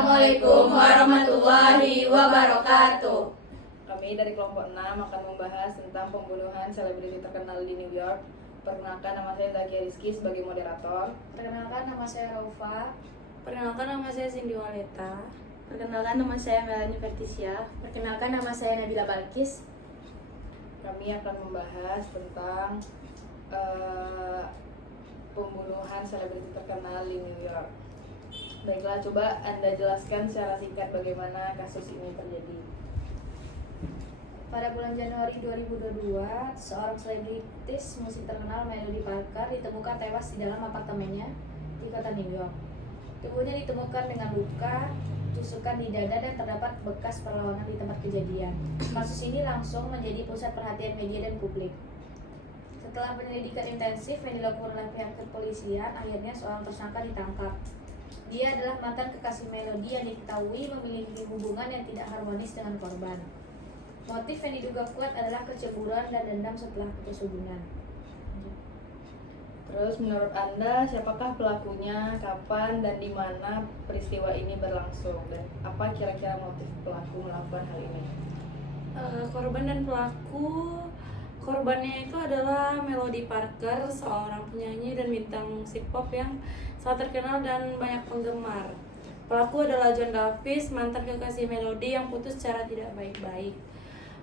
Assalamualaikum warahmatullahi wabarakatuh. Kami dari kelompok 6 akan membahas tentang pembunuhan selebriti terkenal di New York. Perkenalkan, nama saya Zakia Rizky sebagai moderator. Perkenalkan, nama saya Raufa. Perkenalkan, nama saya Cindy Waleta. Perkenalkan, nama saya Melanie Verticia. Perkenalkan, nama saya Nabila Balkis. Kami akan membahas tentang pembunuhan selebriti terkenal di New York. Baiklah, coba Anda jelaskan secara singkat bagaimana kasus ini terjadi. Pada bulan Januari 2022, seorang selebritis musik terkenal Melody Parker ditemukan tewas di dalam apartemennya di kota New York. Tubuhnya ditemukan dengan luka, tusukan di dada dan terdapat bekas perlawanan di tempat kejadian. Kasus ini langsung menjadi pusat perhatian media dan publik. Setelah penyelidikan intensif yang dilakukan oleh pihak kepolisian, akhirnya seorang tersangka ditangkap. Dia adalah mantan kekasih Melody yang diketahui memiliki hubungan yang tidak harmonis dengan korban. Motif yang diduga kuat adalah kecemburuan dan dendam setelah putus hubungan. Terus menurut Anda, siapakah pelakunya, kapan dan di mana peristiwa ini berlangsung, dan apa kira-kira motif pelaku melakukan hal ini? Korban dan pelaku. Korbannya itu adalah Melody Parker, seorang penyanyi dan bintang musik pop yang sangat terkenal dan banyak penggemar. Pelaku adalah John Davis, mantan kekasih Melody yang putus secara tidak baik-baik.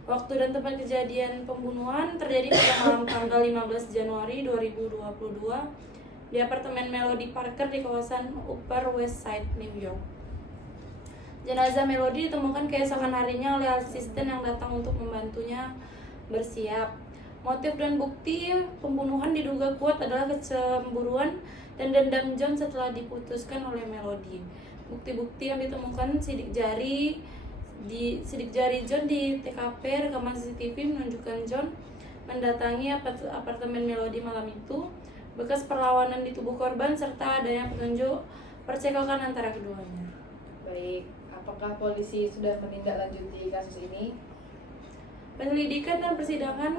Waktu dan tempat kejadian pembunuhan terjadi pada malam tanggal 15 Januari 2022 di apartemen Melody Parker di kawasan Upper West Side, New York. Jenazah Melody ditemukan keesokan harinya oleh asisten yang datang untuk membantunya bersiap. Motif dan bukti pembunuhan diduga kuat adalah kecemburuan dan dendam John setelah diputuskan oleh Melody. Bukti-bukti yang ditemukan sidik jari John di TKP rekaman CCTV menunjukkan John mendatangi apartemen Melody malam itu, bekas perlawanan di tubuh korban serta adanya petunjuk percekcokan antara keduanya. Baik, apakah polisi sudah menindaklanjuti kasus ini? Penyelidikan dan persidangan,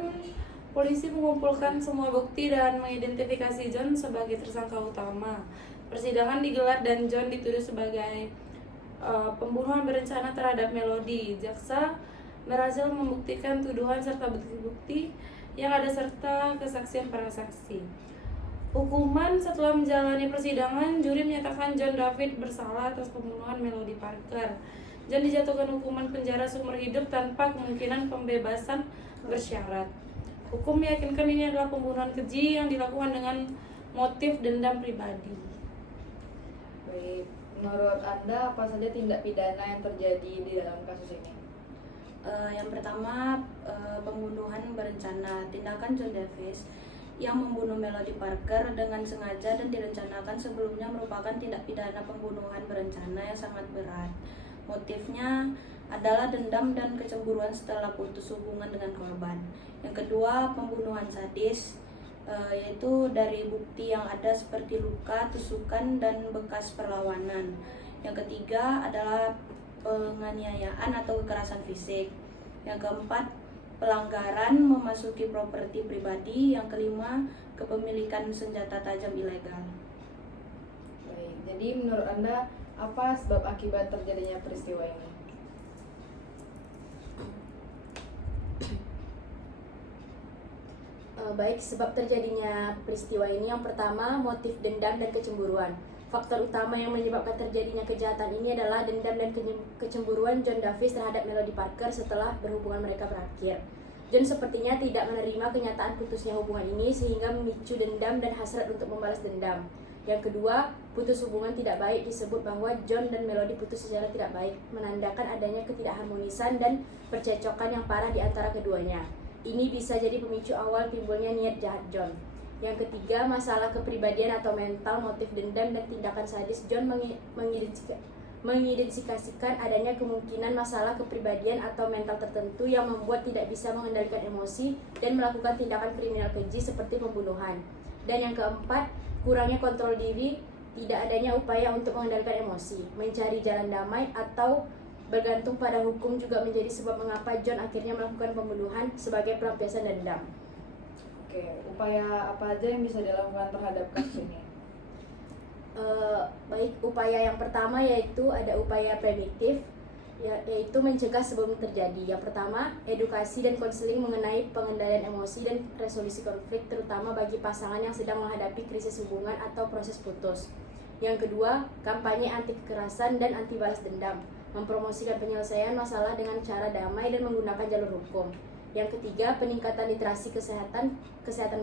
polisi mengumpulkan semua bukti dan mengidentifikasi John sebagai tersangka utama. Persidangan digelar dan John dituduh sebagai pembunuhan berencana terhadap Melody. Jaksa berhasil membuktikan tuduhan serta bukti-bukti yang ada serta kesaksian para saksi. Hukuman: setelah menjalani persidangan, juri menyatakan John David bersalah atas pembunuhan Melody Parker. John dijatuhkan hukuman penjara seumur hidup tanpa kemungkinan pembebasan bersyarat. Hukum meyakinkan ini adalah pembunuhan keji yang dilakukan dengan motif dendam pribadi. Baik, menurut Anda apa saja tindak pidana yang terjadi di dalam kasus ini? Yang pertama, pembunuhan berencana. Tindakan John Davis yang membunuh Melody Parker dengan sengaja dan direncanakan sebelumnya merupakan tindak pidana pembunuhan berencana yang sangat berat. Motifnya adalah dendam dan kecemburuan setelah putus hubungan dengan korban. Yang kedua, pembunuhan sadis, yaitu dari bukti yang ada seperti luka, tusukan, dan bekas perlawanan. Yang ketiga adalah penganiayaan atau kekerasan fisik. Yang keempat, pelanggaran memasuki properti pribadi. Yang kelima, kepemilikan senjata tajam ilegal. Baik, jadi menurut Anda apa sebab akibat terjadinya peristiwa ini? Baik, sebab terjadinya peristiwa ini yang pertama, motif dendam dan kecemburuan. Faktor utama yang menyebabkan terjadinya kejahatan ini adalah dendam dan kecemburuan John Davis terhadap Melody Parker setelah berhubungan mereka berakhir. John sepertinya tidak menerima kenyataan putusnya hubungan ini sehingga memicu dendam dan hasrat untuk membalas dendam. Yang kedua, putus hubungan tidak baik disebut bahwa John dan Melody putus secara tidak baik, menandakan adanya ketidakharmonisan dan percekcokan yang parah di antara keduanya. Ini bisa jadi pemicu awal timbulnya niat jahat John. Yang ketiga, masalah kepribadian atau mental, motif dendam dan tindakan sadis John mengidentifikasikan adanya kemungkinan masalah kepribadian atau mental tertentu yang membuat tidak bisa mengendalikan emosi dan melakukan tindakan kriminal keji seperti pembunuhan. Dan yang keempat, kurangnya kontrol diri, tidak adanya upaya untuk mengendalikan emosi, mencari jalan damai atau bergantung pada hukum juga menjadi sebab mengapa John akhirnya melakukan pembunuhan sebagai pelampiasan dendam. Oke, upaya apa aja yang bisa dilakukan terhadap kasus ini? Baik, upaya yang pertama yaitu ada upaya primitif, yaitu mencegah sebelum terjadi. Yang pertama, edukasi dan konseling mengenai pengendalian emosi dan resolusi konflik, terutama bagi pasangan yang sedang menghadapi krisis hubungan atau proses putus. Yang kedua, kampanye anti kekerasan dan anti balas dendam, mempromosikan penyelesaian masalah dengan cara damai dan menggunakan jalur hukum. Yang ketiga, peningkatan literasi kesehatan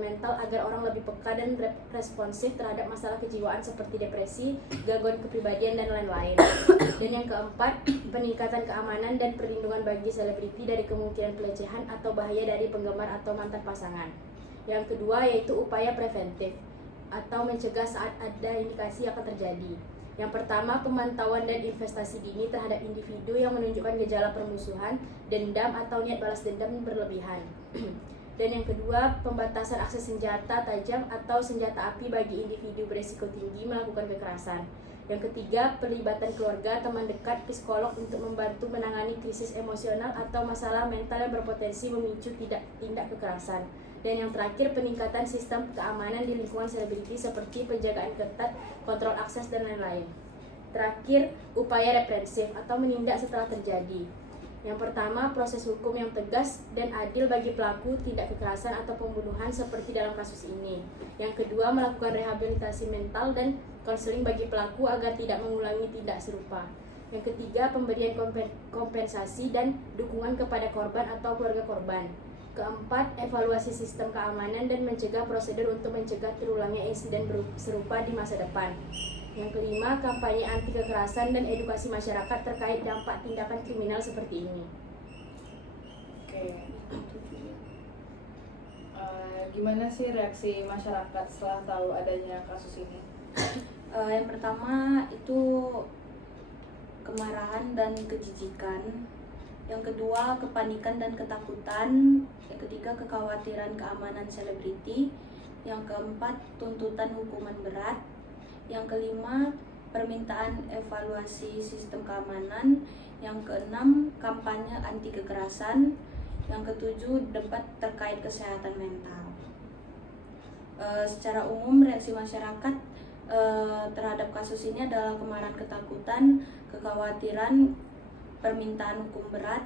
mental agar orang lebih peka dan responsif terhadap masalah kejiwaan seperti depresi, gangguan kepribadian, dan lain-lain. Dan yang keempat, peningkatan keamanan dan perlindungan bagi selebriti dari kemungkinan pelecehan atau bahaya dari penggemar atau mantan pasangan. Yang kedua yaitu upaya preventif atau mencegah saat ada indikasi akan terjadi. Yang pertama, pemantauan dan investasi dini terhadap individu yang menunjukkan gejala permusuhan, dendam, atau niat balas dendam berlebihan. Dan yang kedua, pembatasan akses senjata tajam atau senjata api bagi individu berisiko tinggi melakukan kekerasan. Yang ketiga, pelibatan keluarga, teman dekat, psikolog untuk membantu menangani krisis emosional atau masalah mental yang berpotensi memicu tindak kekerasan. Dan yang terakhir, peningkatan sistem keamanan di lingkungan selebriti seperti penjagaan ketat, kontrol akses, dan lain-lain. Terakhir, upaya represif atau menindak setelah terjadi. Yang pertama, proses hukum yang tegas dan adil bagi pelaku tindak kekerasan atau pembunuhan seperti dalam kasus ini. Yang kedua, melakukan rehabilitasi mental dan konseling bagi pelaku agar tidak mengulangi tindak serupa. Yang ketiga, pemberian kompensasi dan dukungan kepada korban atau keluarga korban. Keempat, evaluasi sistem keamanan dan mencegah prosedur untuk mencegah terulangnya insiden serupa di masa depan. Yang kelima, kampanye anti kekerasan dan edukasi masyarakat terkait dampak tindakan kriminal seperti ini. Oke. Gimana sih reaksi masyarakat setelah tahu adanya kasus ini? Yang pertama itu kemarahan dan kejijikan. Yang kedua, kepanikan dan ketakutan. Yang ketiga, kekhawatiran keamanan selebriti. Yang keempat, tuntutan hukuman berat. Yang kelima, permintaan evaluasi sistem keamanan. Yang keenam, kampanye anti kekerasan. Yang ketujuh, debat terkait kesehatan mental. Secara umum, reaksi masyarakat terhadap kasus ini adalah kemarahan, ketakutan, kekhawatiran, permintaan hukum berat,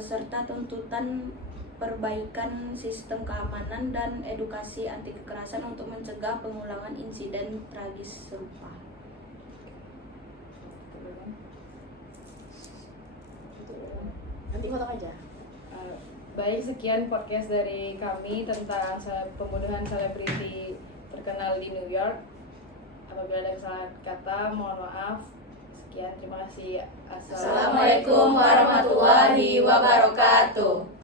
serta tuntutan perbaikan sistem keamanan dan edukasi anti kekerasan untuk mencegah pengulangan insiden tragis serupa. Nanti foto aja. Baik, sekian podcast dari kami tentang pembunuhan selebriti terkenal di New York. Apabila ada kesalahan kata, mohon maaf. Sekian, terima kasih. Assalamualaikum warahmatullahi wabarakatuh.